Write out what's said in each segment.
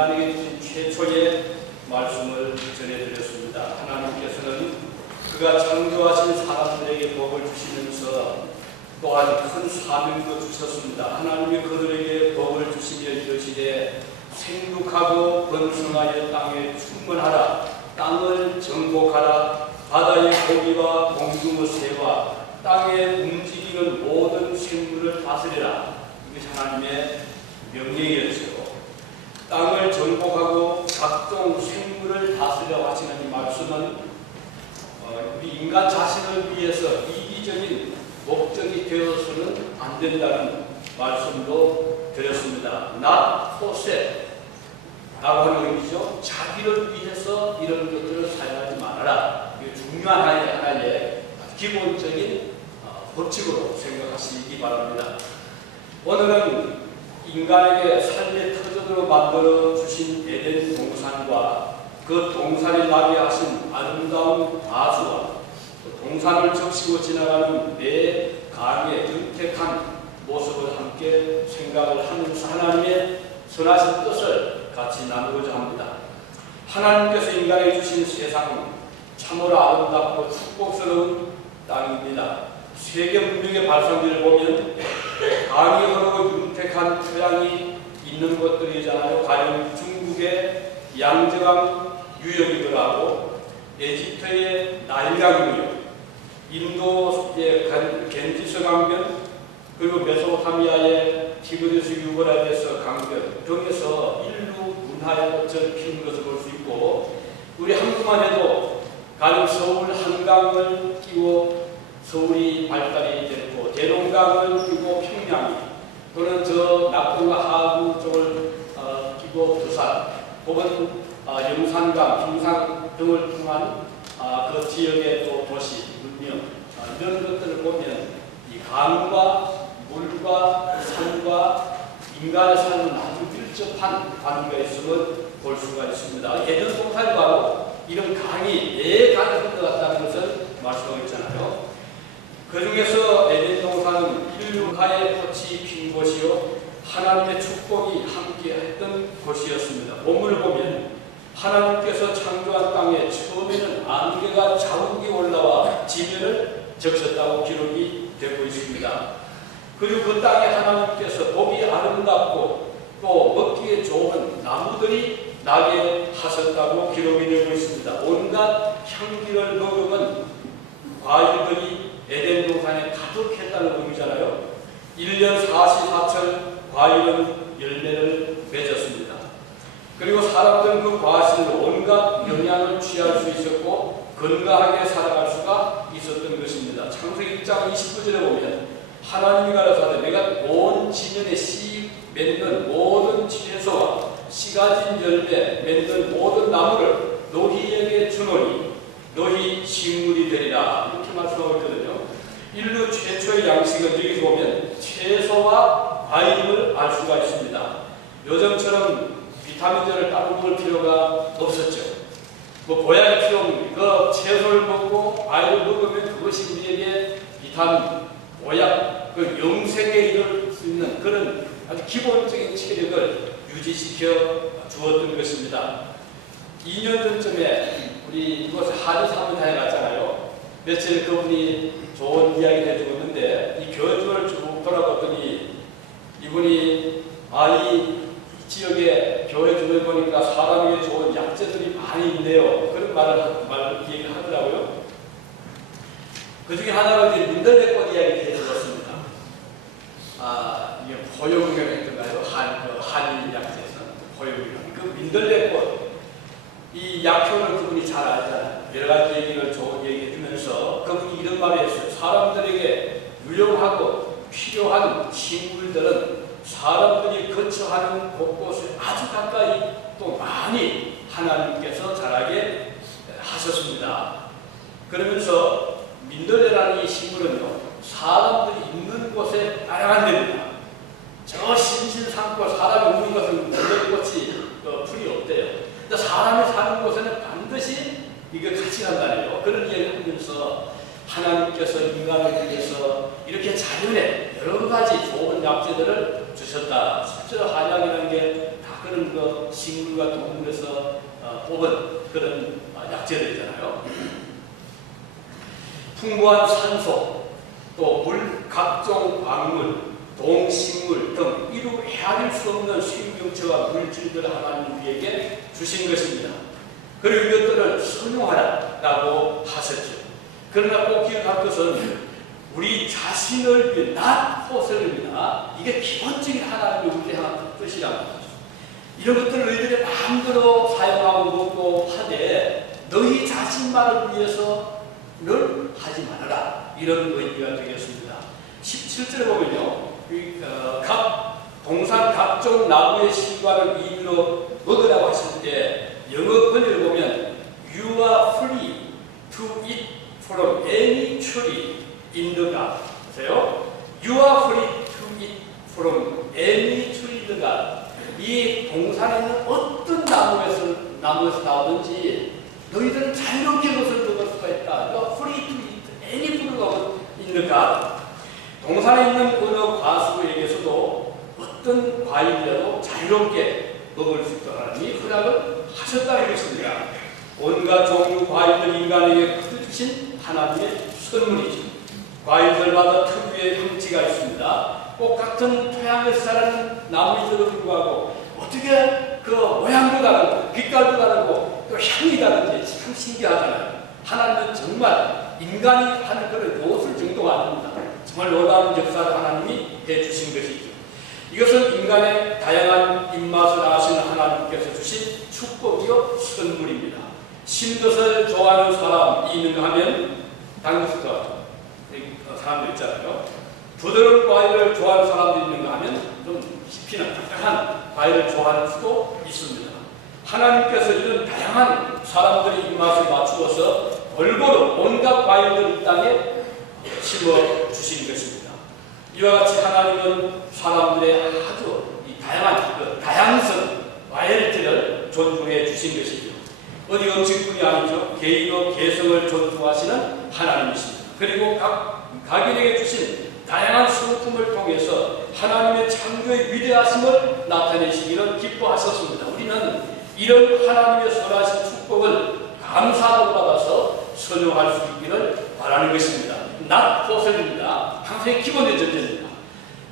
인간에게 주신 최초의 말씀을 전해드렸습니다. 하나님께서는 그가 창조하신 사람들에게 복을 주시면서 또한 큰 사명도 주셨습니다. 하나님이 그들에게 복을 주시며 이르시되 생육하고 번성하여 땅에 충만하라. 땅을 정복하라. 바다의 고기와 공중의 새와 땅에 움직이는 모든 생물을 다스리라. 이것이 하나님의 명령이었죠. 땅을 정복하고 각종 생물을 다스려 하시는 이 말씀은 우리 인간 자신을 위해서 이기적인 목적이 되어서는 안 된다는 말씀도 드렸습니다. not for self 라고 하는 의미죠. 자기를 위해서 이런 것들을 사용하지 말아라. 이게 중요한 하나의 기본적인 법칙으로 생각하시기 바랍니다. 오늘은 인간에게 삶의 터전으로 만들어 주신 에덴 동산과 그 동산에 나비하신 아름다운 다수와 동산을 적시고 지나가는 내 강의 윤택한 모습을 함께 생각을 하면서 하나님의 선하신 뜻을 같이 나누고자 합니다. 하나님께서 인간에게 주신 세상은 참으로 아름답고 축복스러운 땅입니다. 세계 문명의 발상지를 보면 강이 흐르고 윤택한 토양이 있는 곳들이잖아요. 가령 중국의 양저강 유역이더라고, 에집트의 나일강 유역, 인도의 겐지스 강변, 그리고 메소포타미아의 티그리스 유브라데스 강변 등에서 인류 문화의 꽃을 피운 것을 볼 수 있고, 우리 한국만 해도 가령 서울 한강을 끼고 서울이 발달이 됐고, 대동강을 끼고 평양이, 또는 저 낙동과 하구 쪽을 끼고 부산, 혹은 영산강, 김산 등을 통한 그 지역의 또 도시, 문명, 이런 것들을 보면 이 강과 물과 산과 인간의 삶은 아주 밀접한 관계가 있음을 볼 수가 있습니다. 에덴 동산이 바로 이런 강이 내 강이 흘러갔다는 것을 말씀하고 있잖아요. 그 중에서 에덴 동산은 인류가의 꽃이 핀 곳이요 하나님의 축복이 함께했던 곳이었습니다. 본문을 보면 하나님께서 창조한 땅에 처음에는 안개가 자욱이 올라와 지면을 적셨다고 기록이 되고 있습니다. 그리고 그 땅에 하나님께서 보기 아름답고 또 먹기에 좋은 나무들이 나게 하셨다고 기록이 되고 있습니다. 온갖 향기를 머금은 과일들이 에덴 동산에 가득했다는 의미잖아요. 1년 44철 과일은 열매를 맺었습니다. 그리고 사람들은 그 과실로 온갖 영양을 취할 수 있었고 건강하게 살아갈 수가 있었던 것입니다. 창세기 1장 29절에 보면 하나님이 가라사대 내가 온 지면에 씨 맺는 모든 채소와 씨 가진 열매 맺는 모든 나무를 너희에게 주노니 너희 식물이 되리라, 이렇게 말씀하고 있거든요. 인류 최초의 양식은 여기 보면 채소와 과일을 알 수가 있습니다. 요즘처럼 비타민제를 따로 먹을 필요가 없었죠. 뭐 보약이 필요 없는 그 채소를 먹고 과일을 먹으면 그것이 우리에게 비타민, 보약, 그 영생에 이를 수 있는 그런 아주 기본적인 체력을 유지시켜 주었던 것입니다. 2년 전쯤에 우리 이곳에 한의사무장에 갔잖아요. 며칠 그분이 좋은 이야기를 해주었는데 이 교주를 쭉 돌아봤더니 이분이 이 지역에 교회 주변 보니까 사람에게 좋은 약재들이 많이 있네요. 그런 말을 얘기를 하더라고요. 그 중에 하나가 이제 민들레꽃 이야기를 해주었습니다. 이게 포용경했던가요? 한의 약재에서 포용경. 그 민들레꽃 이 약효를 그분이 잘 알잖아요. 여러 가지 얘기를 좋은 얘기 해주면서 그분이 이런 말을 했어요. 사람들에게 유용하고 필요한 식물들은 사람들이 거처하는 곳곳에 아주 가까이 또 많이 하나님께서 자라게 하셨습니다. 그러면서 민들레라는 이 식물은요, 사람들이 있는 곳에 다양한 데입니다. 저 신신상고 사람이 없는 것은 민들꽃이 풀이 없대요. 근데 사람이 사는 곳에는 반드시 이게 같이 간다네요. 그런 이야기를 하면서 하나님께서 인간을 위해서 이렇게 자연에 여러 가지 좋은 약재들을 주셨다. 실제로 한약이라는 게 다 그런 거 식물과 동물에서 뽑은 그런 약재들이잖아요. 풍부한 산소, 또 물, 각종 광물, 동식물 등 이루 헤아릴 수 없는 생명체와 물질들을 하나님 우리에게 주신 것입니다. 그리고 이것들을 선용하라고 하셨죠. 그러나 꼭 기억할 것은 우리 자신을 위해 나 포설입니다. 이게 기본적인 하나님의 우리를 향한 뜻이라는 거죠. 이런 것들을 너희들의 마음대로 사용하고 먹고 하되 너희 자신만을 위해서는 하지 말아라. 이런 의미가 되겠습니다. 17절에 보면요. 각 동산 각종 나무의 실과를 임의로 먹으라고 하실 때 영어 번역을 보면 You are free to eat from any tree in the garden. 보세요. You are free to eat from any tree in the garden. 이 동산에 있는 어떤 나무에서 나오든지 너희들은 자유롭게 그것을 먹을 수가 있다. You are free to eat any fruit in the garden. 동산에 있는 어느 과수에게서도 어떤 과일이라도 자유롭게 먹을 수 있도록 하나님이 허락을 하셨다는 것입니다. 온갖 종류 과일들 인간에게 주신 하나님의 선물이죠. 과일들마다 특유의 형체가 있습니다. 꼭 같은 토양에서 자라는 나무에도 불구하고 어떻게 그 모양도 다르고 빛깔도 다르고 또 향이 다른지 참 신기하잖아요. 하나님은 정말 인간이 하는 그런 요술 정도가 아닙니다. 정말 놀라운 역사를 하나님이 해주신 것이죠. 이것은 인간의 다양한 입맛을 아시는 하나님께서 주신 축복이요 선물입니다. 신것을 좋아하는 사람이 있는가 하면 당근수가 사람들 있잖아요. 부드러운 과일을 좋아하는 사람도 있는가 하면 좀 씹히는 딱딱한 과일을 좋아하는 수도 있습니다. 하나님께서 이런 다양한 사람들의 입맛을 맞추어서 골고루 온갖 과일들을 이 땅에 심어 주신 것입니다. 이와 같이 하나님은 사람들의 아주 이 다양한 그 다양성 바이러티를 존중해 주신 것이죠. 어디 음식뿐이 아니죠. 개인의 개성을 존중하시는 하나님이십니다. 그리고 각인에게 주신 다양한 성품을 통해서 하나님의 창조의 위대하심을 나타내시기를 기뻐하셨습니다. 우리는 이런 하나님의 선하신 축복을 감사로 받아서 선용할 수 있기를 바라는 것입니다. not 포설입니다. 항상 기본의 전제입니다.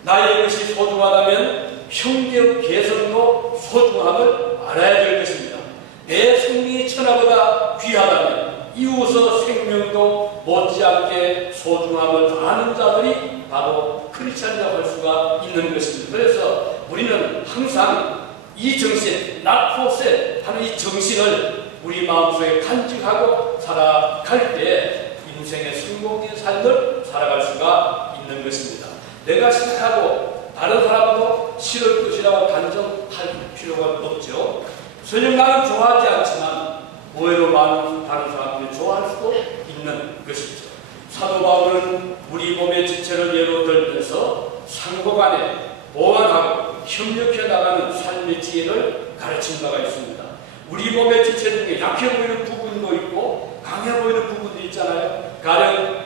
나의 것이 소중하다면 형제의 개성도 소중함을 알아야 될 것입니다. 내 생명이 천하보다 귀하다면 이웃의 생명도 못지않게 소중함을 아는 자들이 바로 크리스찬이라고 할 수가 있는 것입니다. 그래서 우리는 항상 이 정신, not possess 하는 이 정신을 우리 마음속에 간직하고 살아갈 때 인생의 성공적인 삶을 살아갈 수가 있는 것입니다. 내가 싫다고 다른 사람도 싫을 것이라고 단정할 필요가 없죠. 설령 나는 좋아하지 않지만 오해로 많은 다른 사람들이 좋아할 수도 있는 것이죠. 사도 바울은 우리 몸의 지체를 예로 들면서 상호간에 보완하고 협력해 나가는 삶의 지혜를 가르친 바가 있습니다. 우리 몸의 지체 중에 약해 보이는 부분도 있고 강해 보이는 부분도 있잖아요. 가령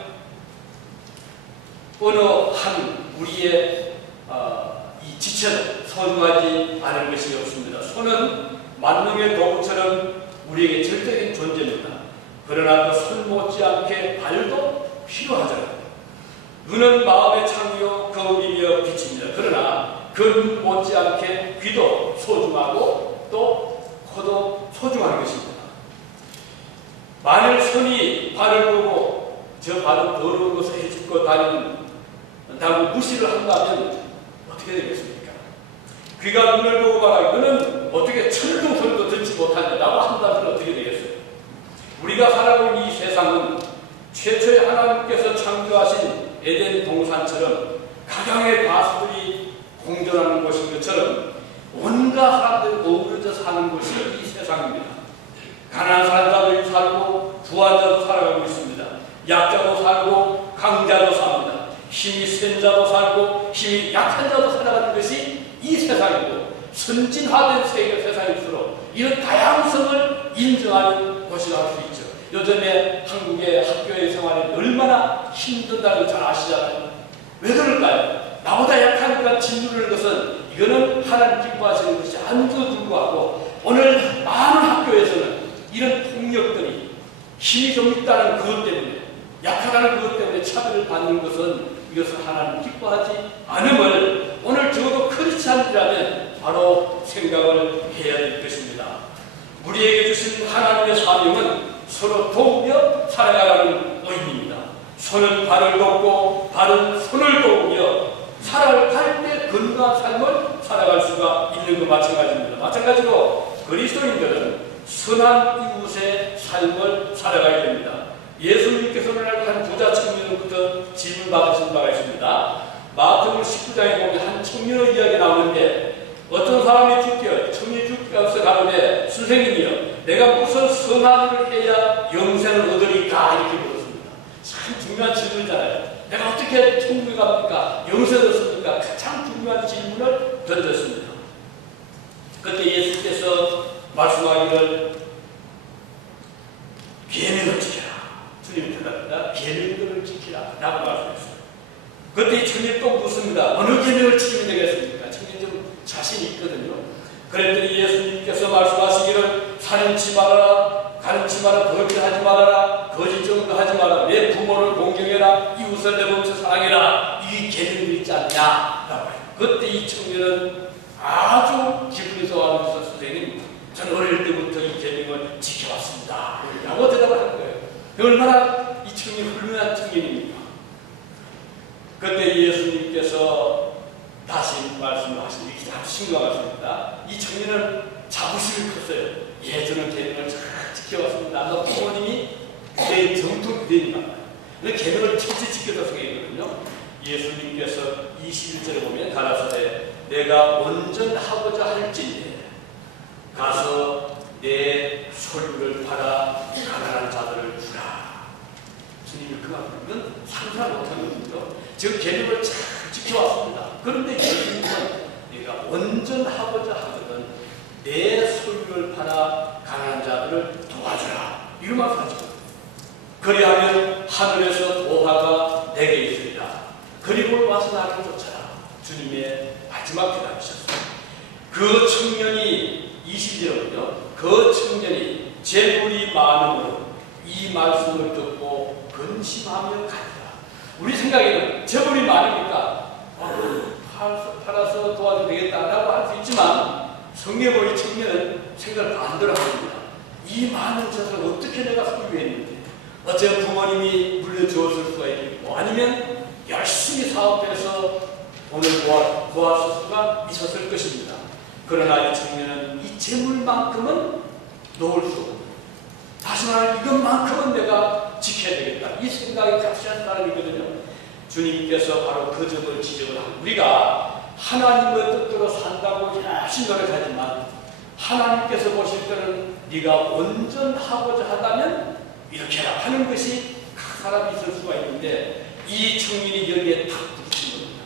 어느 한 우리의 이 지체는 소중하지 않은 것이 없습니다. 손은 만능의 도구처럼 우리에게 절대적인 존재입니다. 그러나 그 손 못지않게 발도 필요하잖아요. 눈은 마음의 창이요 거울이며 빛입니다. 그러나 그 눈 못지않게 귀도 소중하고 또 코도 소중한 것입니다. 만일 손이 발을 보고 저 발은 더러운 것을 해집고 다니고 무시를 한다면 어떻게 되겠습니까? 귀가 눈을 보고 봐라. 이거는 어떻게 천둥 소리도 듣지 못한다라고 한다면 어떻게 되겠어요? 우리가 살아가고 있는 이 세상은 최초의 하나님께서 창조하신 에덴 동산처럼 각양의 가수들이 공존하는 곳인 것처럼 온갖 사람들이 어우러져 사는 곳이 이 세상입니다. 가난한 사람도 살고 부한 자도 살아가고 있습니다. 약자도 살고 강자도 삽니다. 힘이 센 자도 살고 힘이 약한 자도 살아가는 것이 이 세상이고 선진화된 세상일수록 이런 다양성을 인정하는 곳이라고 할 수 있죠. 요즘에 한국의 학교의 생활이 얼마나 힘든다는 걸 잘 아시잖아요. 왜 그럴까요? 나보다 약하니까 짓누르는 것은 이거는 하나님 기뻐하시는 것이 아닌데도 불구하고 오늘 많은 학교에서는 이런 폭력들이 힘이 좀 있다는 그것 때문에, 약하다는 그것 때문에 차별을 받는 것은 이것을 하나님 기뻐하지 않음을 오늘 적어도 크리스찬이라면 바로 생각을 해야 될 것입니다. 우리에게 주신 하나님의 사명은 서로 도우며 살아가는 의미입니다. 손은 발을 돕고 발은 손을 도우며 살아갈 때 건강한 삶을 살아갈 수가 있는 것 마찬가지입니다. 마찬가지로 그리스도인들은 선한 이웃의 삶을 살아가야 됩니다. 예수님께서는 한 부자 청년으로부터 질문받으신 바가 있습니다. 마태복음 19장에 보면 한 청년의 이야기 나오는데 어떤 사람이 죽게요. 청년이 죽게 없어 가는데 선생님이요, 내가 무슨 선한 일을 해야 영생을 얻으리까? 이렇게 물었습니다. 참 중요한 질문이잖아요. 내가 어떻게 천국에 갑니까? 영생을 얻습니까? 가장 중요한 질문을 던졌습니다. 그때 예수께서 말씀하기를 계명을 지켜라. 주님 대답합니다. 계명들을 지키라 라고 말씀했어요. 그때 이 청년이 또 묻습니다. 어느 계명을 지키면 되겠습니까? 청년이 좀 자신이 있거든요. 그랬더니 예수님께서 말씀하시기를 살인치 말아라, 가르치 말아라, 거짓하지 말아라, 거짓 증거하지 말아라, 내 부모를 공경해라, 이웃을 내 몸처럼 사랑해라, 이 계명이 있지 않냐 라고 해요. 그때 이 청년은 아주 기분이 좋아하면서 선생님, 저는 어릴 때부터 이 계명을 지켜왔습니다 라고 대답을 하는 거예요. 얼마나 이 청년이 훌륭한 청년입니까? 그때 예수님께서 다시 말씀을 하시는 게 아주 심각하십니다. 이 청년은 자부심이 컸어요. 예, 저는 계명을 잘 지켜왔습니다. 너 부모님이 내 정통 그대입니다. 근데 계명을 철저히 지켜서 생각이거든요. 예수님께서 21절에 보면 가라사대 내가 온전하고자 할진대 가서 내 소유를 팔아 가난한 자들을 주라. 주님이 그 말은 상상 못하는 겁니다. 즉 계명을 잘 지켜왔습니다. 그런데 예수님은 내가 온전하고자 하거든 내 소유를 팔아 가난한 자들을 도와주라. 이런 말씀하시거든요. 그리하면 하늘에서 도화가 내게 있으리라. 그리고 와서 나를 쫓아라. 주님의 마지막 대답이셨습니다. 그 청년이 20절은요. 그 청년이 재물이 많음으로 이 말씀을 듣고 근심하며 가니라. 우리 생각에는 재물이 많으니까 팔아서 도와도 되겠다라고 할 수 있지만 성경에 보니 청년은 생각을 반대로 합니다. 이 많은 재산을 어떻게 내가 소유했는데 어쩌면 부모님이 물려주었을 수가 있고 아니면 열심히 사업해서 돈을 모았을 수가 있었을 것입니다. 그러나 이 청년은 이 재물만큼은 놓을 수 없고 다시 말하면 이것만큼은 내가 지켜야 되겠다. 이 생각이 같이한 사람이거든요. 주님께서 바로 그 점을 지적을 합니다. 우리가 하나님의 뜻대로 산다고 열심히 노력하지만 하나님께서 보실 때는 네가 온전하고자 하다면 이렇게 해라 하는 것이 각 사람이 있을 수가 있는데 이 청년이 여기에 딱 붙인 겁니다.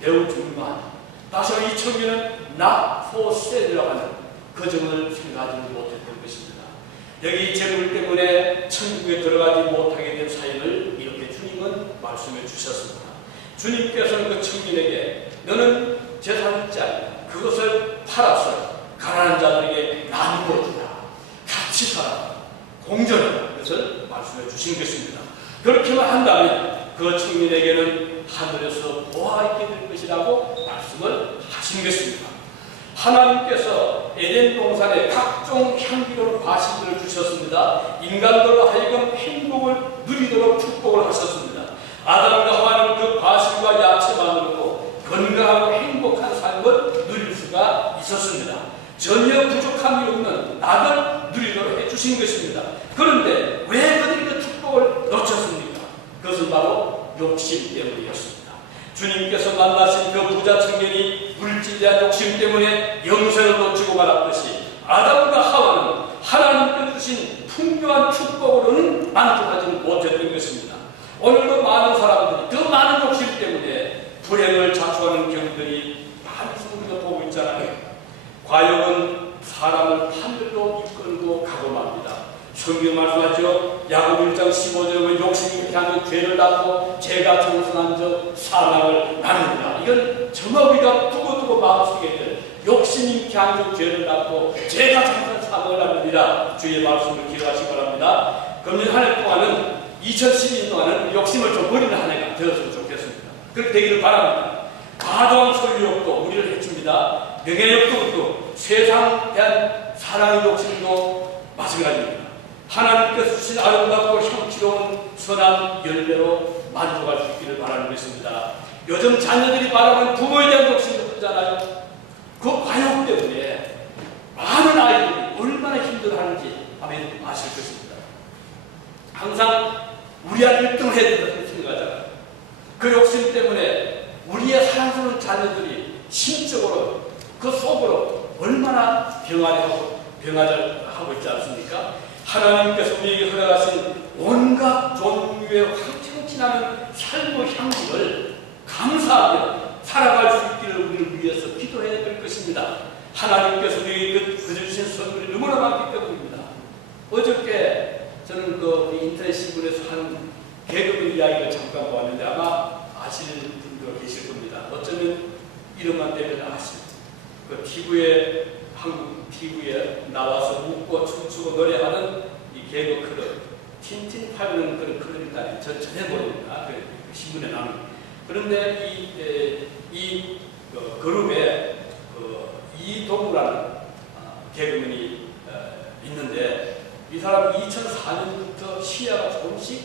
매우 중요한. 다시 이 청년은 not for sale이라고 하는 그 점을 생각하지 못했던 것입니다. 여기 재물 때문에 천국에 들어가지 못하게 된 사연을 이렇게 주님은 말씀해 주셨습니다. 주님께서는 그 청년에게 너는 재산 있지 않냐? 그것을 팔아서 가난한 자들에게 나누어 주라. 같이 살아. 공존하라. 그것을 말씀해 주신 것입니다. 그렇게만 한다면 그 청년에게는 하늘에서 보아 있게 될 것이라고 말씀을 하신 것입니다. 하나님께서 에덴 동산에 각종 향기로운 과실들을 주셨습니다. 인간들로 하여금 행복을 누리도록 축복을 하셨습니다. 아담과 하와는 그 과실과 야채만으로도 건강하고 행복한 삶을 누릴 수가 있었습니다. 전혀 부족함이 없는 낙을 누리도록 해주신 것입니다. 그런데 왜 그들이 그 축복을 놓쳤습니까? 그것은 바로 욕심 때문이었습니다. 주님께서 만나신 그 부자 청년이 물질에 대한 욕심 때문에 영생을 놓치고 말았듯이 아담과 하와는 하나님께 주신 풍요한 축복으로는 만족하지 못했던 것입니다. 오늘도 많은 사람들이 더 많은 욕심 때문에 불행을 자초하는 경우들이 많이 우리가 보고 있잖아요. 과욕은 사람을 하늘로 이끌고 가고 맙니다. 성경 말씀하죠. 야고보 1장 15절에 욕심이 이렇게 하면 죄를 낳고 죄가 정선한 적 사망을 낳는다. 이건 정말 우리가 두고두고 품고 마음속에 들 욕심 있게 하는 죄를 닫고 죄가 장선 사명을 합니다. 주의 말씀을 기억하시기 바랍니다. 금년 한 해 동안은 2012년 동안은 욕심을 좀 버리는 한 해가 되었으면 좋겠습니다. 그렇게 되기를 바랍니다. 과도한 소유욕도 우리를 해칩니다. 명예욕도 세상에 대한 사랑의 욕심도 마찬가지입니다. 하나님께서 주신 아름답고 향기로운 선한 열매로 만족할 수 있기를 바라는 것입니다. 요즘 자녀들이 바라는 부모에 대한 욕심도 크잖아요. 그 과욕 때문에 많은 아이들이 얼마나 힘들어하는지 아멘 아실 것입니다. 항상 우리 아들 1등 해야 된다고 생각하잖아요. 그 욕심 때문에 우리의 사랑스러운 자녀들이 심적으로 그 속으로 얼마나 병화를 있지 않습니까? 하나님께서 우리에게 허락하신 온갖 종류의 황치로 나는 삶의 향기를 감사하며 살아갈 수 있기를 우리를 위해서 기도해야 될 것입니다. 하나님께서 우리에게 주신 선물이 너무나 많기 때문입니다. 어저께 저는 그 인터넷 신문에서 한 개그맨 이야기를 잠깐 보았는데 아마 아시는 분도 계실 겁니다. 어쩌면 이름만 대면 아십니다. 그 TV에 한국 TV에 나와서 웃고 춤추고 노래하는 이 개그 클럽 틴틴 파이는 그런 클럽이다. 저 전혀 모릅니다. 그 신문에 나옵니다. 그런데 이 그룹에 이동우라는 개그맨이 있는데 이 사람이 2004년부터 시야가 조금씩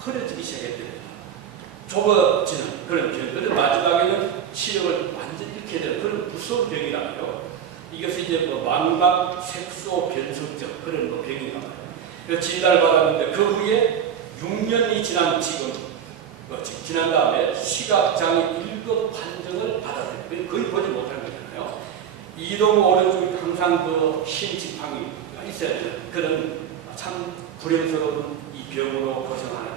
흐려지기 시작했답니다. 좁아지는 그런 병. 그런데 마지막에는 시력을 완전히 잃게 되는 그런 무서운 병이라고요. 이것이 이제 망각 색소 변성적 그런 병인가 봐요. 그래서 진단을 받았는데 그 후에 6년이 지난 지난 다음에 시각장애 1급 판정을 받았어요. 거의 보지 못하는 거잖아요. 이동우 오른쪽에 항상 그 흰 지팡이가 있어야 되는 그런 참 불행스러운 이 병으로 고생하는.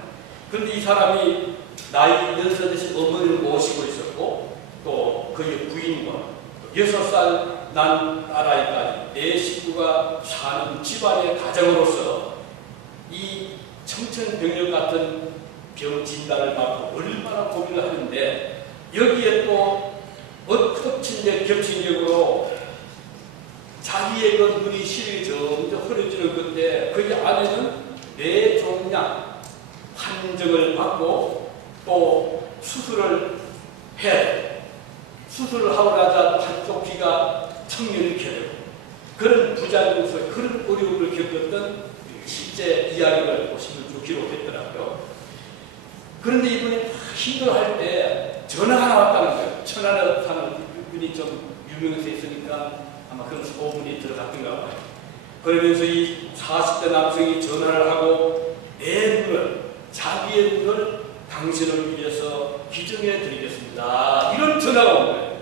그런데 이 사람이 나이 6살 되신 어머니를 모시고 있었고 또 그의 부인과 6살 난 딸아이까지 4식구가 사는 집안의 가정으로서 이 청천벽력 같은 병 진단을 받고 얼마나 고민을 하는데 여기에 또 겹친적으로 자기의 그 눈이 시력이 점점 흐려지는 건데 그 안에는 뇌종양 판정을 받고 또 수술을 해야 돼요. 수술을 하고 나자 한쪽 귀가 청년이 되고 그런 부작용에서 그런 어려움을 겪었던 실제 이야기를 보시면 좀 기록했더라고요. 그런데 이분이 힘들어할 때 전화가 하나 왔다는 거예요. 천안에 사는 분이 좀 유명해서 있으니까 아마 그런 소문이 들어갔던가 봐요. 그러면서 이 40대 남성이 전화를 하고 내 눈을, 자기의 눈을 당신을 위해서 기증해 드리겠습니다. 이런 전화가 온 거예요.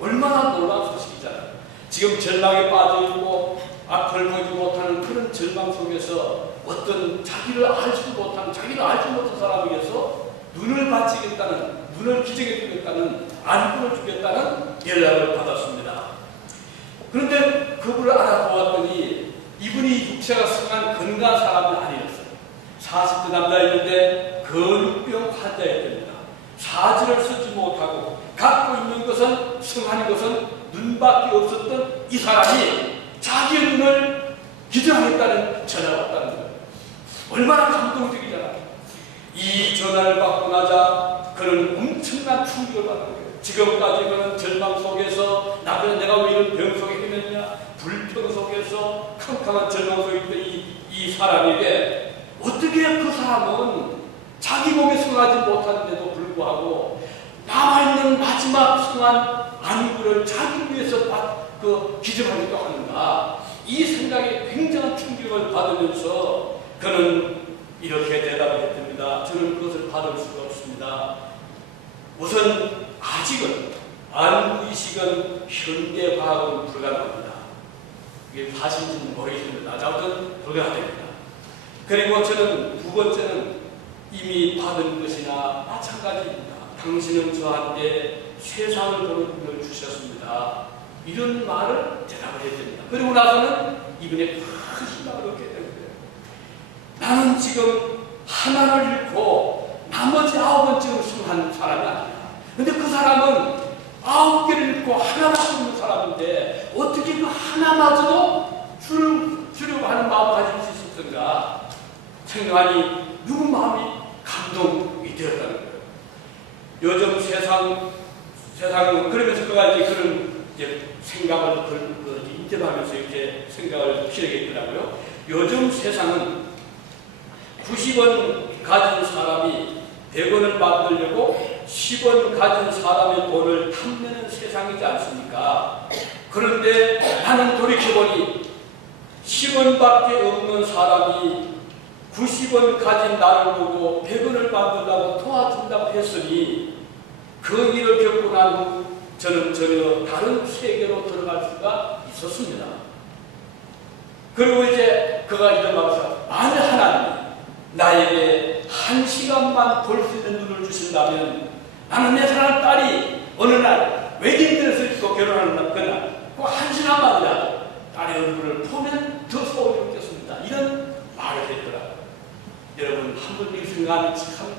얼마나 놀라운 소식이잖아요. 지금 절망에 빠져있고 앞을 보지 못하는 그런 절망 속에서 어떤 자기를 알지 못한 사람에게서 눈을 바치겠다는, 눈을 기증해 주겠다는, 안구를 주겠다는 연락을 받았습니다. 그런데 그분을 알아보았더니 이분이 육체가 성한 건강한 사람은 아니었어요. 40대 남자였는데 근육병 환자였답니다. 사지를 쓰지 못하고 갖고 있는 것은 성한 것은 눈밖에 없었던 이 사람이 자기의 눈을 기증하겠다는 전화가 왔다는 거예요. 얼마나 감동적이잖아요. 이 전화를 받고 나자 그는 엄청난 충격을 받은 거예요. 지금까지 그는 절망 속에서 나중에 내가 왜 이런 병 속에 있느냐, 불평 속에서 캄캄한 절망 속에 있던 이 사람에게 어떻게 그 사람은 자기 몸에 성하지 못하는데도 불구하고 남아있는 마지막 성한 안구를 자기 위해서 기증하기도 하는가. 이 생각에 굉장한 충격을 받으면서 그는 이렇게 대답을 했답니다. 저는 그것을 받을 수가 없습니다. 우선 아직은 안구 이식은 현대과학은 불가능합니다. 이게 사실인지는 모르겠습니다. 아무튼 불가능합니다. 그리고 저는 두 번째는 이미 받은 것이나 마찬가지입니다. 당신은 저한테 세상을 보는 눈을 주셨습니다. 이런 말을 대답을 해야 됩니다. 그리고 나서는 이분의 큰 희망을 얻게 되는 거예요. 나는 지금 하나를 잃고 나머지 9번 지금 승한 사람이 아니야. 근데 그 사람은 9개를 읽고 하나밖에 없는 사람인데 어떻게 그 하나마저도 주려고 하는 마음을 가질 수 있었던가 생각하니 누구 마음이 감동이 되었다는 거예요. 요즘 세상은 그러면서 그가 이제 그런 생각을 인정하면서 이렇게 생각을 필요했더라고요. 요즘 세상은 90원 가진 사람이 100원을 만들려고 10원 가진 사람의 돈을 탐내는 세상이지 않습니까? 그런데 나는 돌이켜보니 10원밖에 없는 사람이 90원 가진 나를 보고 100원을 만들려고 도와준다고 했으니 그 일을 겪고 난 후 저는 전혀 다른 세계로 들어갈 수가 있었습니다. 그리고 이제 그가 이런 말을 했어요. 만약 하나님이 나에게 1시간만 볼 수 있는 눈을 주신다면 나는 내 사랑하는 딸이 어느 날 웨딩드레스를 입고 결혼하는 그날 꼭 1시간만이라도 딸의 얼굴을 보면 더 소원이 없겠습니다. 이런 말을 했더라고요. 여러분 한 번 생각하면 참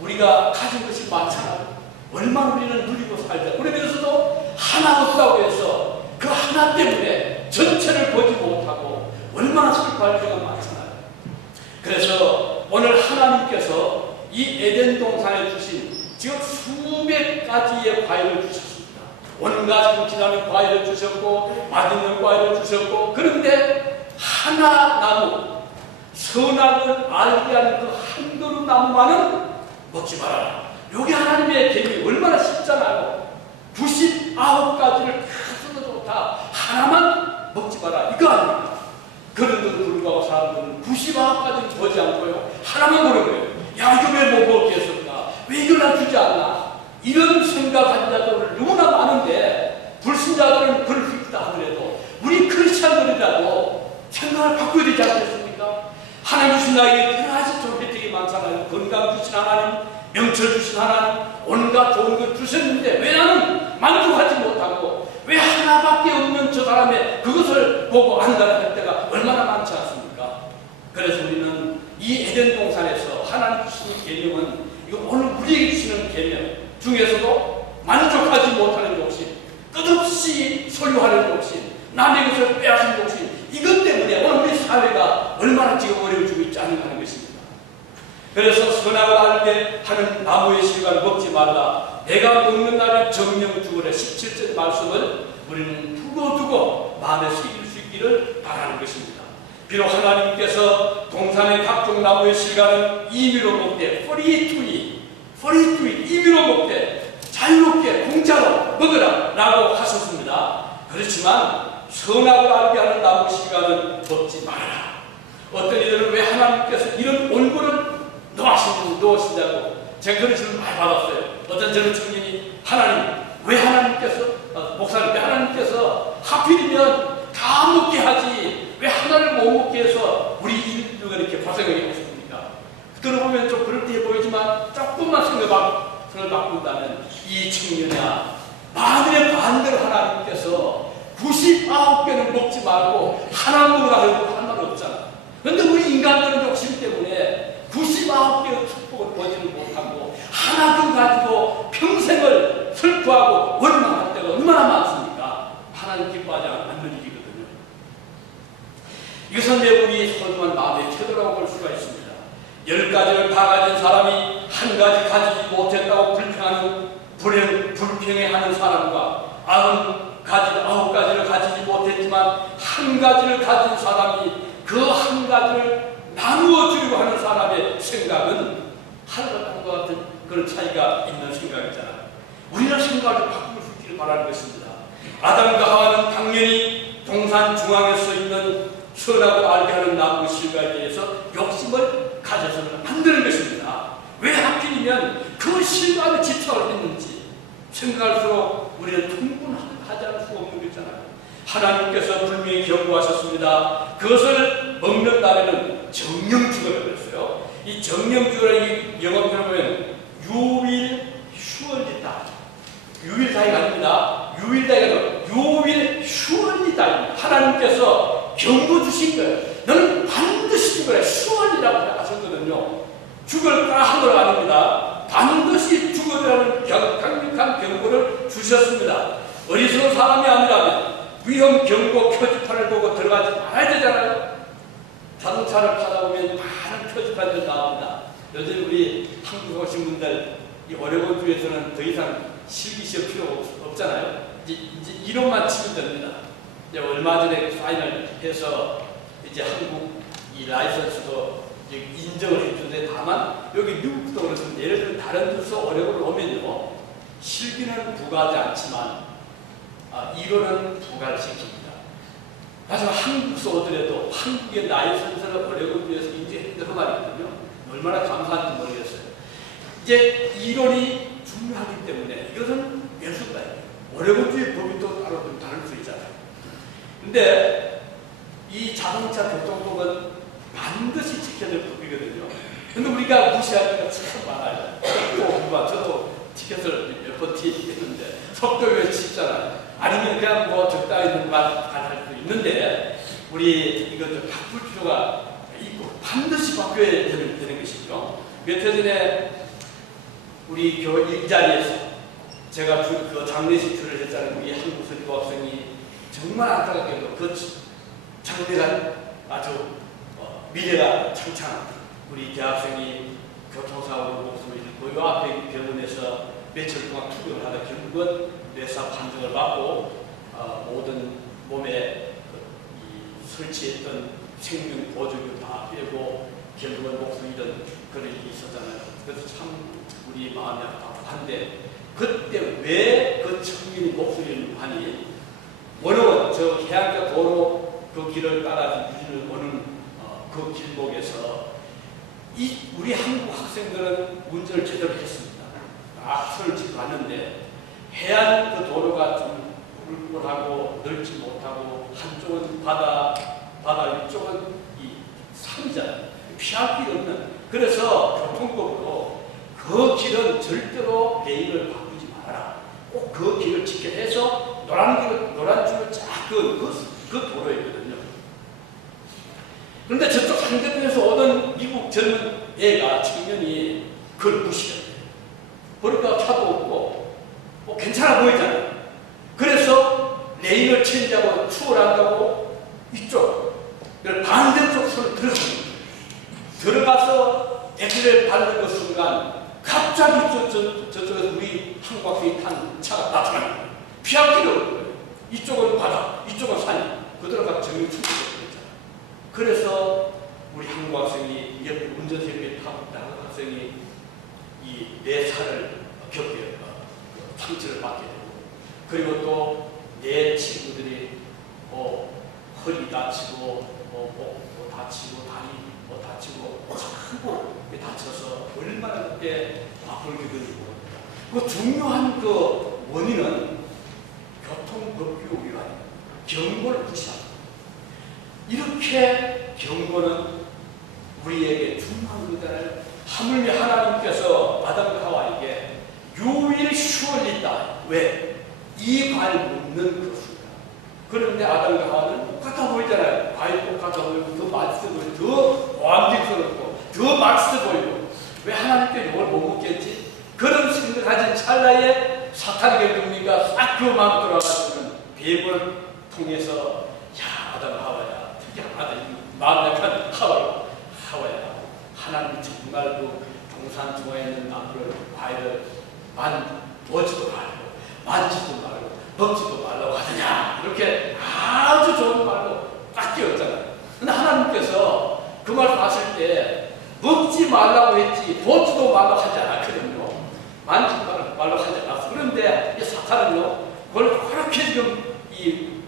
우리가 가진 것이 많잖아요. 얼마나 우리는 누리고 살자. 그러면서도 하나 없다고 해서 그 하나 때문에 전체를 보지 못하고 얼마나 슬퍼할 때가 많잖아요. 그래서 오늘 하나님께서 이 에덴 동산에 주신 지금 수백 가지의 과일을 주셨습니다. 온갖 지나는 과일을 주셨고 맛있는 과일을 주셨고 그런데 하나 나무 선악을 알게 하는 그 한 그루 나무만은 먹지 말아라. 여기 하나님의 계획이 얼마나 쉽잖아요. 99가지를 다 써도 좋다. 하나만 먹지 마라. 이거 아닙니까? 그런데도 불구하고 사람들은 99가지를 보지 않고요. 하나만 보는 거예요. 야, 이거 왜 못 먹겠습니까? 왜 이걸 난 주지 않나? 이런 생각하는 자들은 너무나 많은데 불신자들은 그럴 수 있다 하더라도 우리 크리스찬들이라도 생각을 바꿔야 되지 않겠습니까? 하나님 주신 나에게 여러 가지 좋은 혜택이 많잖아요. 건강 주신 하나님, 명철 주신 하나님, 온갖 좋은 걸 주셨는데 왜 나는 만족하지 못하고 왜 하나밖에 없는 저 사람의 그것을 보고 안다는 때가 얼마나 많지 않습니까? 그래서 우리는 이 에덴 동산에서 하나님 주시는 계명은 이거 오늘 우리에게 주시는 계명 중에서도 만족하지 못하는 욕심, 끝없이 소유하는 욕심, 남의 것을 빼앗은 욕심, 이것 때문에 오늘 우리 사회가 얼마나 지금 어려워지고 있지 않는가 하는 것입니다. 그래서 선악을 알게 하는 나무의 실과를 먹지 말라. 내가 먹는 날에 정령 주어라. 17절 말씀을 우리는 두고두고 마음에 새길 수 있기를 바라는 것입니다. 비록 하나님께서 동산의 각종 나무의 실과는 임의로 먹되 free to eat, 임의로 먹되 자유롭게 공짜로 먹으라 라고 하셨습니다. 그렇지만 선악을 알게 하는 나무 실과는 먹지 말아라. 어떤 이들은 왜 하나님께서 이런 원고를 넣으신다고 제가 그런 질문 많이 받았어요. 어떤 저는 청년이 목사님 왜 하나님께서 하필이면 다 먹게 하지 왜 하나를 못 먹게 해서 우리 인류가 이렇게 고생을 했습니까? 들어보면 좀 그럴듯해 보이지만 조금만 생각을 바꾼다면 이 청년이야 만일의 반대로 하나님께서 99개는 먹지 말고 하나 먹으라 해도 할 말 없잖아. 그런데 우리 인간들은 욕심 때문에 99개의 축복을 보지는 못하고 하나도 가지고 평생을 슬퍼하고 원망할 때가 얼마나 많습니까? 하나님 기뻐하지 않는 일이거든요. 이것은 왜 우리 소중한 마음의 태도라고 볼 수가 있습니다. 10가지를 다 가진 사람이 한 가지 가지지 못했다고 불평해하는 사람과 9가지를 가지지 못했지만 한 가지를 가진 사람이 그 한 가지를 나누어 주려고 하는 사람의 생각은 하늘과 땅과 같은 그런 차이가 있는 생각이잖아요. 우리는 생각을 바꿀 수 있기를 바라는 것입니다. 아담과 하와는 당연히 동산 중앙에 서 있는 선하고 알게 하는 나무 실과에 대해서 욕심을 가져서는 안 되는 것입니다. 왜 하필이면 그 실과에 집착을 했는지 생각할수록 우리는 충분하지 않을 수가 없는 거잖아요. 하나님께서 분명히 경고하셨습니다. 그것을 먹는 날에는 정령주거라고 그랬어요. 이 정령주거라는 영어 표현을 You will surely die. 유일다이가 아닙니다. 유일다이가 아니라 You will surely die. 하나님께서 경고 주신 거예요. 너는 반드시 죽어라. surely라고 하셨거든요. 죽을 거라 한 건 아닙니다. 반드시 죽을 죽으라는 강력한 경고를 주셨습니다. 어리석은 사람이 아니라면 위험 경고 표지판을 보고 들어가지 말아야 되잖아요. 자동차를 타다 보면 많은 표지판들 나옵니다. 요즘 우리 한국 오신 분들 이 오레곤주에서는 더 이상 실기시험 필요 없잖아요. 이제 이론만 치면 됩니다. 이제 얼마 전에 파이널 해서 이제 한국 이 라이선스도 인정을 해주는데, 다만 여기 미국도 그렇습니다. 예를 들어 다른 데서 오레곤을 오면요, 실기는 부과하지 않지만 이론은 부과를 시킵니다. 하지만 한국에서 오더라도 한국의 라이선스를 오레곤주에서 인정했다고 말이거든요. 얼마나 감사한지 모르겠어요. 이제 이론이 중요하기 때문에 이것은 멸수다. 오레곤주의 법이 또 따로 좀 다를 수 있잖아요. 근데 이 자동차 교통법은 반드시 지켜야 될 법이거든요. 근데 우리가 무시하는 참 많아요. 저도 티켓을 몇 번 했는데 속도가 쉽잖아요. 아니면 그냥 뭐 적당히 있는 말 할 수 있는데, 우리 이것 좀 바꿀 필요가 있고 반드시 바뀌어야 되는 것이죠. 몇 해 전에 우리 이 자리에서 제가 그 장례식 줄을 했잖아요. 우리 한국 선교 학생이 정말 안타깝게도 그 장례가 아주 미래가 창창한 우리 대학생이 교통사고로 목숨을 잃고 요 앞에 병원에서 며칠 동안 투병을 하다 결국은 뇌사 판정을 받고 모든 몸에 설치했던 생명 보조기 다 빼고 결국은 목숨을 잃은 그런 일이 있었잖아요. 그래서 참 우리 마음이 아팠는데, 그때 왜 그 청년이 목숨을 잃는 하니, 원어원 저 해안가 도로 그 길을 따라 유진을 오는 그 길목에서 우리 한국 학생들은 운전을 제대로 했습니다. 앞을 지고 갔는데 해안 그 도로가 좀 꿀꿀하고 넓지 못하고 한쪽은 바다 위쪽은 이 산이잖아요. 피할 길이 없는. 그래서 교통법으로 그 길은 절대로 레인을 바꾸지 말아라. 꼭 그 길을 지켜야 해서 노란 줄을 쫙 그 도로였거든요. 그런데 저쪽 상대편에서 오던 미국 젊은 애가, 청년이 그걸 무시했어요. 그러니까 차도 없고 괜찮아 보이잖아요. 그래서 레인을 체인지하고 추월한다고 이쪽을 반대쪽 손을 들어갑니다. 들어가서 대기를 밟는 그 순간 갑자기 저쪽에서 우리 한국 학생이 탄 차가 나타납니다. 피할 길이 없는 거예요. 이쪽은 바다, 이쪽은 산이. 그들과 정이 충돌했잖아요. 그래서 우리 한국 학생이 옆에 운전석에 타고 있다 학생이 이 뇌사를 겪게 상처를 받게 되고, 그리고 또 내 친구들이 허리 다치고 목 다치고 다리 다치고 전부 다쳐서 얼마나 그때 아플게 되고, 그 중요한 그 원인은 교통법규 위반, 경고를 무시합니다. 이렇게 경고는 우리에게 중요한 거잖아요. 하물며 하나님께서 아담과 하와에게 유일 슈얼리다. 왜? 이 과일 먹는 그 순간. 그런데 아담과 하와는 똑같아 보이잖아요. 과일 똑같아 보이고 더 맛있어 보이고 더 완벽스럽고 더 맛있어 보이고, 왜 하나님께 이걸 못 먹겠지? 그런 생각하진 찰나에 사탄의 경쟁리가 싹 그 마음 들어가지고는 배분을 통해서 야, 아담 하와야, 특히하다 마음 약한 하와야, 하나님이 정말 그 동산 중앙에 있는 나무를, 과일을 보지도 말고 만지도 말고 먹지도 말라고 하느냐, 이렇게 아주 좋은 말로 딱 끼웠잖아요. 근데 하나님께서 그 말 하실 때 먹지 말라고 했지 보지도 말라고 하지 않았거든요. 만지도 말라고 하지 않았어. 그런데 이 사탄은요, 그걸 그렇게 지금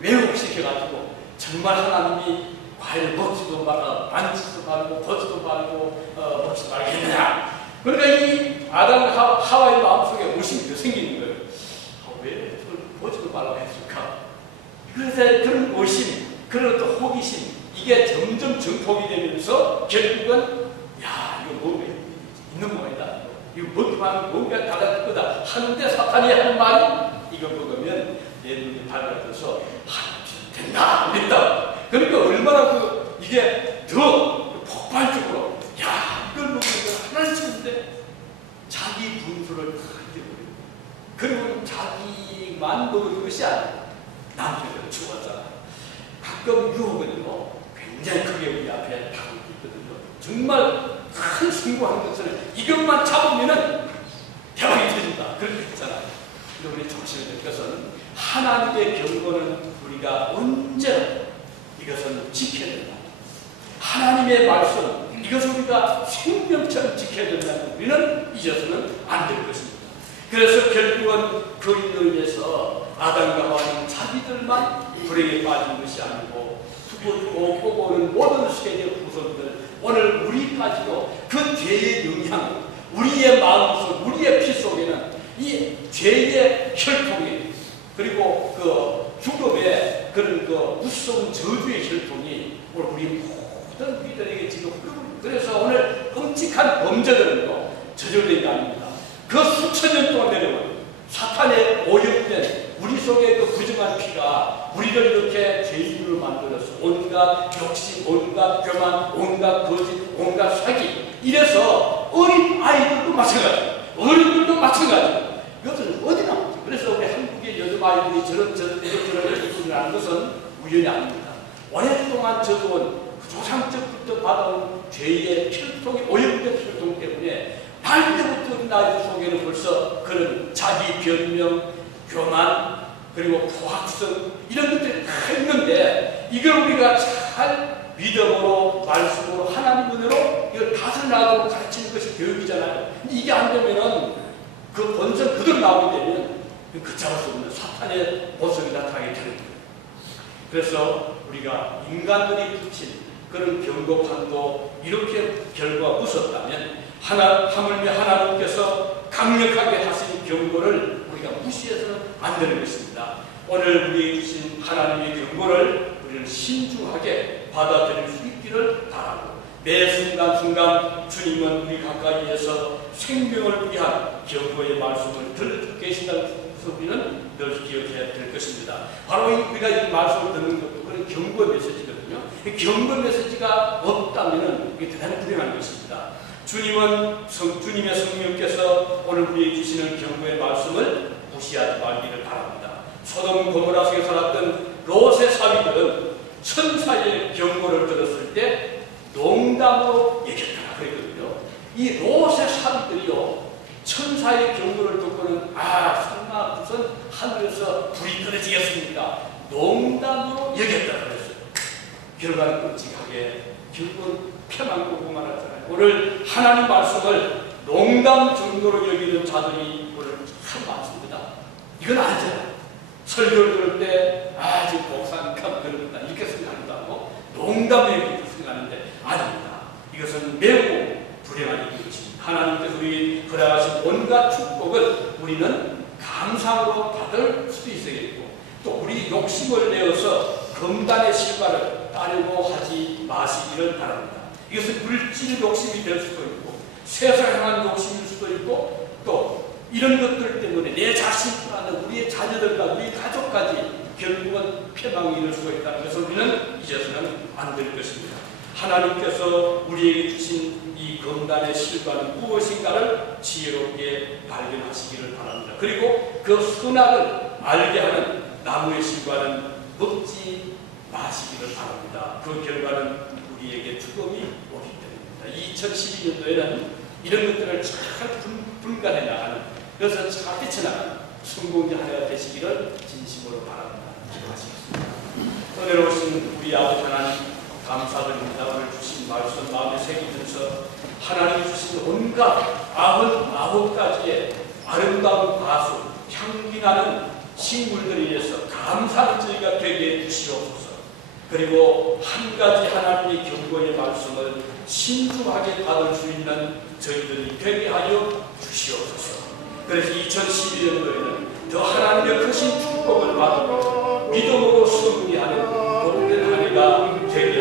왜곡시켜가지고 정말 하나님이 과일을 먹지도 말고 만지도 말고 보지도 말고 먹지도 말고 했느냐. 그러니까 이 아담 하와의 마음속에 의심이 생기는 거예요. 왜 보지도 말라고 했을까? 그래서 그런 의심, 그런 또 호기심, 이게 점점 증폭이 되면서 결국은 야, 이거 뭔가 있는 모양이다. 이거 먹기만 하면 뭔가 달라질 거다 하는데, 사탄이 하는 말이 이거 먹으면 내 눈이 밝아져서 하나님 된다, 된다. 그러니까 얼마나 이게 더 폭발적으로 야, 이걸 먹으면 하나님 치는데 자기 분수를 다 것들은요 굉장히 크게 우리 앞에 다가오고 있거든요. 정말 큰 승부한 것을 이것만 잡으면은 대박이 터진다 그렇게 했잖아요. 근데 우리 조심해야 될 것은 하나님의 경고는 우리가 언제나 이것은 지켜야 된다. 하나님의 말씀 이것을 우리가 생명처럼 지켜야 된다는 우리는 잊어서는 안 될 것입니다. 그래서 결국은 그 일로 인해서 아담과 하와는 자기들만 불행에 빠진 것이 아니고 보고 오는 모든 세계 후손들 오늘 우리까지도 그 죄의 영향 우리의 마음속 우리의 피 속에는 이 죄의 혈통이 그리고 그 죽음의 그런 그 무서운 저주의 혈통이 오늘 우리 모든 우리들에게 지금 흐르고 그래서 오늘 끔찍한 범죄들은요 저절된 게 아닙니다. 그 수천 년 동안 내려온 사탄의 오염된 우리 속에 그 부정한 피가 우리를 이렇게 죄인으로 만들어서 온갖 욕심, 온갖 교만, 온갖 거짓, 온갖 사기 이래서 어린 아이들도 마찬가지 어른들도 마찬가지 이것은 어디 나오죠? 그래서 우리 한국의 요즘 아이들이 저런 일을 하는 것은 우연이 아닙니다. 오랫동안 저도 조상적부터 받아온 죄의 혈통이 오염된 혈통 때문에 날 때부터 우리 나이 속에는 벌써 그런 자기 변명, 교만, 그리고 포악성 이런 것들이 다 있는데 이걸 우리가 잘 믿음으로 말씀으로 하나님 은혜로 이걸 다스려나가고 가르치는 것이 교육이잖아요. 근데 이게 안 되면은 그 본성 그대로 나오게 되면 그 잡을 수 없는 사탄의 모습이 나타나게 되는 거예요. 그래서 우리가 인간들이 붙인 그런 경고판도 이렇게 결과가 무섭다면 하물며 하나님께서 강력하게 하신 경고를 우리가 무시해서는 안 되는 것입니다. 오늘 우리에게 주신 하나님의 경고를 우리는 신중하게 받아들일 수 있기를 바라고 매 순간순간 주님은 우리 가까이에서 생명을 위한 경고의 말씀을 들고 계신다는 것을 우리는 늘 기억해야 될 것입니다. 바로 우리가 이 말씀을 듣는 것도 그런 경고의 메시지거든요. 경고 메시지가 없다면 이게 대단히 불행한 것입니다. 주님의 성령께서 오늘 우리에게 주시는 경고의 말씀을 무시하지 말기를 바랍니다. 소돔 고모라 속에 살았던 롯의 사위들은 천사의 경고를 들었을 때 농담으로 얘기했다 그랬거든요. 이 롯의 사위들이요 천사의 경고를 듣고는 설마 무슨 하늘에서 불이 떨어지겠습니까? 농담으로 얘기했다 그랬어요. 결과는 끔찍하게 결국은 폐만 보고 말았잖아요. 오늘 하나님 말씀을 농담 정도로 여기는 자들이 오늘 참 많습니다. 이건 아니잖아요. 설교를 들을 때 지금 복상감 그런다 이렇게 생각한다고 농담을 이렇게 생각하는데 아닙니다. 이것은 매우 불행한 일입니다. 하나님께서 우리 허락하신 온갖 축복을 우리는 감사로 받을 수도 있어야겠고 또 우리 욕심을 내어서 금단의 실과를 따르고 하지 마시기를 바랍니다. 이것은 물질 욕심이 될 수도 있고 세상 향한 욕심일 수도 있고 또 이런 것들 때문에 내 자신뿐 아니라 우리의 자녀들과 우리 가족까지 결국은 패망이 이룰 수가 있다는 것을 우리는 잊어서는 안 될 것입니다. 하나님께서 우리에게 주신 이 금단의 실과는 무엇인가를 지혜롭게 발견하시기를 바랍니다. 그리고 그 선악을 알게 하는 나무의 실과는 먹지 마시기를 바랍니다. 그 결과는 우리에게 죽음이 오기 때문입니다. 2012년도에는 이런 것들을 잘 분간해 나가는 그래서 잘 헤쳐나가는 성공자 하나가 되시기를 진심으로 바랍니다. 기도하시겠습니다. 은혜로우신 우리 아버지 하나님 감사드립니다. 오늘 주신 말씀 마음에 새기면서 하나님이 주신 온갖 99가지의 아름다운 가수 향기나는 식물들에 의해서 감사하는 저희가 되게 해주시옵소서. 그리고 한 가지 하나님의 경고의 말씀을 신중하게 받을 수 있는 저희들이 되게 하여 주시옵소서. 그래서 2012년도에는 더 하나님의 크신 축복을 받으며 믿음으로 승리하는 복된 한 해가 되게